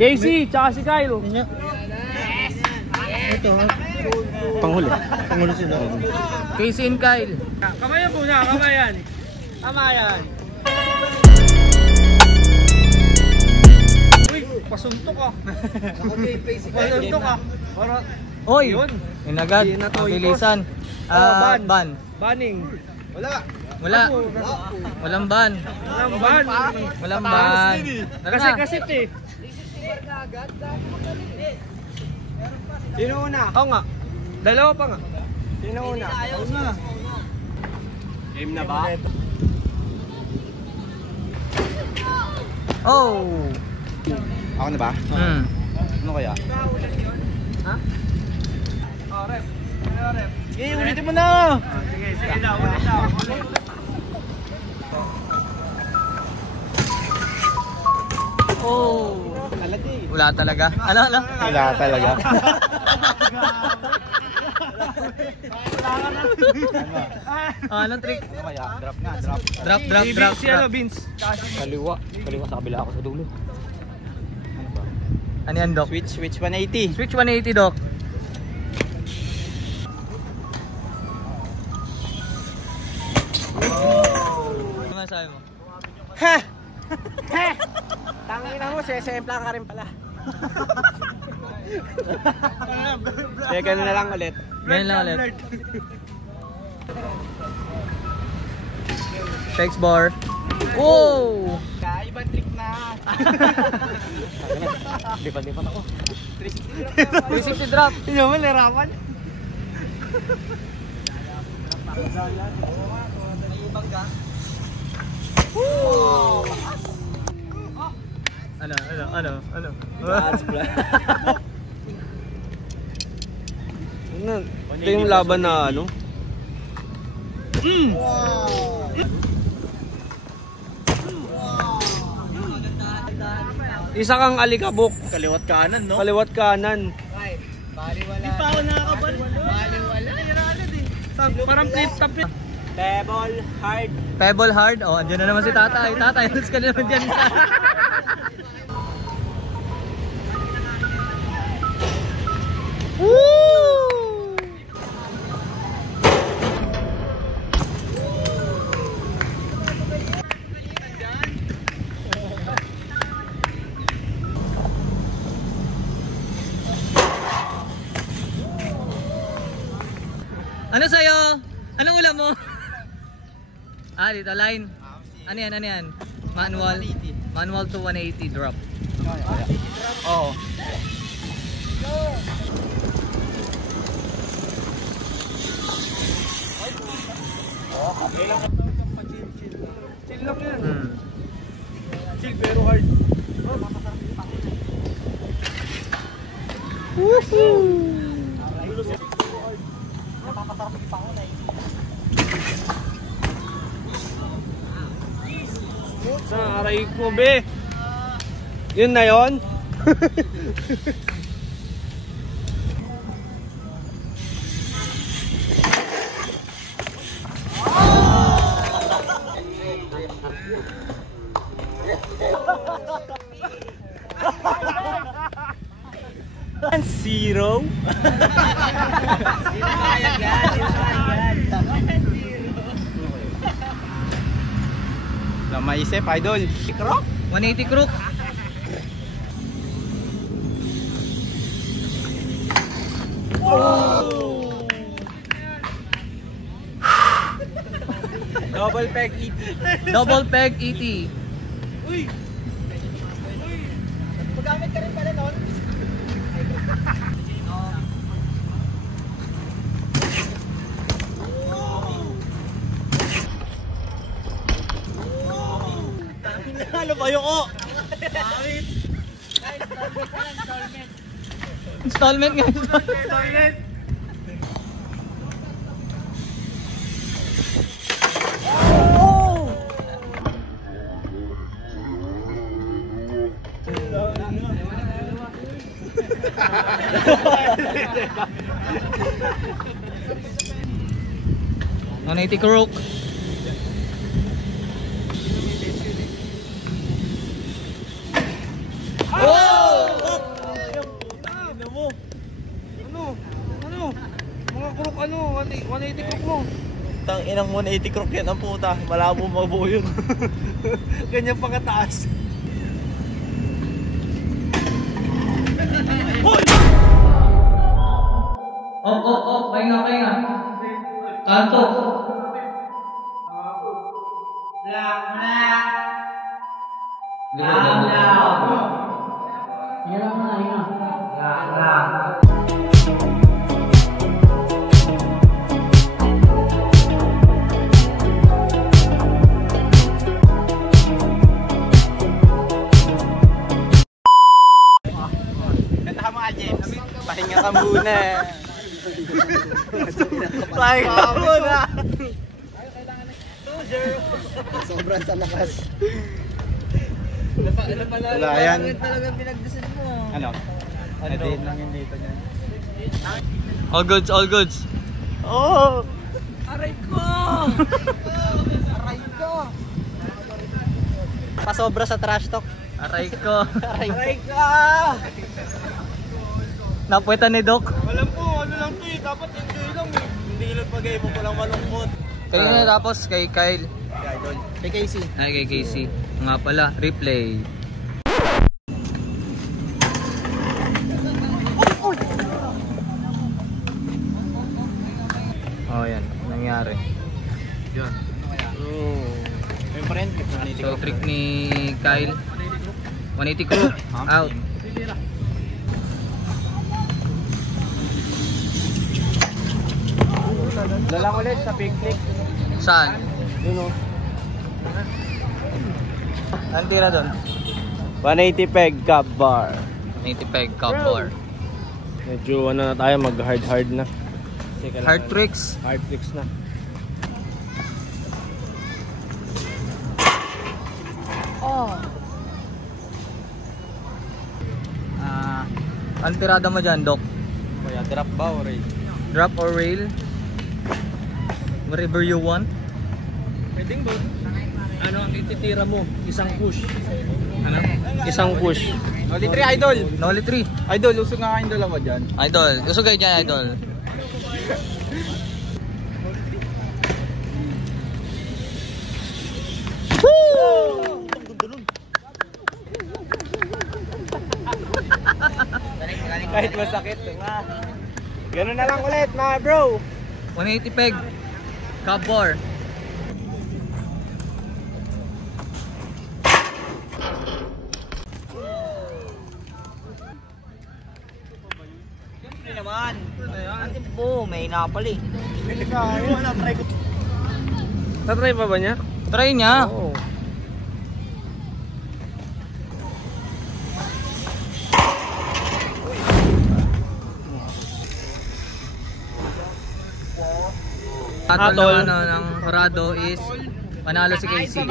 Casey, tsaka si Kyle. Ito ha. Panghuli. Panghuli sila. Casey and Kyle. Kamayan po na, kamayan. Kamayan. Uy, pasuntok ah. Pasuntok ah. Oy, inagad. Bilisan. Ban. Banning. Wala. Walang ban. Walang ban. Kasi eh. Sino una? Ako nga. Dalawa pa nga. Sino una? Ako na. Game na ba? Oh! Ako na ba? Ano kaya? Ha? Oh, rep. Rep. Sige, ulitin mo na! Sige daw, ulit daw. Oh! Wala talaga. Ano? Wala talaga. Anong trick? Ano kaya? Drop nga, drop. Drop. Si ano, Vince? Kaliwa sa kabila ako sa dulo. Ano ba? Ano yan, Doc? Switch 180. Switch 180, Doc. Ano masabi mo? Ha! Ha! Tangina mo, sesempla ka rin pala. Kaya gano'n na lang ulit. Ganyan lang ulit. Text bar. Wow! Ibang trick na. Lipan ako. 360 drop. Hindi mo larawan. Ano? Ito yung laban na ano? Isa kang alikabok. Kaliwat kanan, no? Kaliwat kanan. Baliwala. Di pa ako nakakabal. Baliwala. Parang flip top yun. Pebble hard. Oh, andyan na naman si tatay. Tatay, alas ka na naman dyan. Woo! Ano sa'yo? Anong ulam mo? Dito line. Ano yan? Manual to 180 drop. Oo. Chill lang yan. Chill pero hard. Woohoo! Aray ko be. Yun na yun. Zero. Wala maisip, idol. 180 crook. Oh. Double peg ET. Double peg ET. Uy. Magamit ka rin pala noon. Ano ba yung o? Installment nga. Installment. Oh, 180 crook. ano, 180 crook mo. Tang inang 180 crook yan ang puta. Malabo mabuo yun. Ganyan pa kataas. Pahinga. Kanto. Pahinga ka muna. Pahinga ka muna. Sobrang sa lakas. Wala yan. Talagang pinagdasal mo. Ano? Edit lang yung dito niyan. All goods. Oh! Aray ko! Pasobra sa trash talk. Aray ko. Aray ka! Napuwetan ni Doc. Alam po, ano lang to eh. Dapat enjoy lang eh. Hindi lang pag-ay mo palang malungkot. Kayo na tapos kay Kyle. Idol. Kay Casey. Ay, kay Casey. Nga pala, replay. Oh, yan. Nangyari. Yun. Yung friend, So, trick ni Kyle. 180 crew. Out. Lalang ulit sa picnic. Saan? Yun o. Anong tira doon? 180 peg cup bar. 90 peg, cup bar. Medyo ano na tayo, mag hard na. Hard tricks. Hard tricks na. Anong tirada mo dyan, Doc? Kaya drop ba o rail? Drop or rail? Wherever you want. Pwedeng ba? Ano ang ititira mo? Isang push. Ano? Isang push. Only 3 idol. Noli 3. Idol, usog nga kayong dalawa dyan. Idol. Gusto kayo dyan, Idol. Kahit masakit. Ganun na lang ulit mga bro. 180 peg. Cup bar. Siyempre naman. Ate po, may napal eh. Tatry pa ba niya? Try niya. Oo. Hatol ng Horado is panalo si Casey.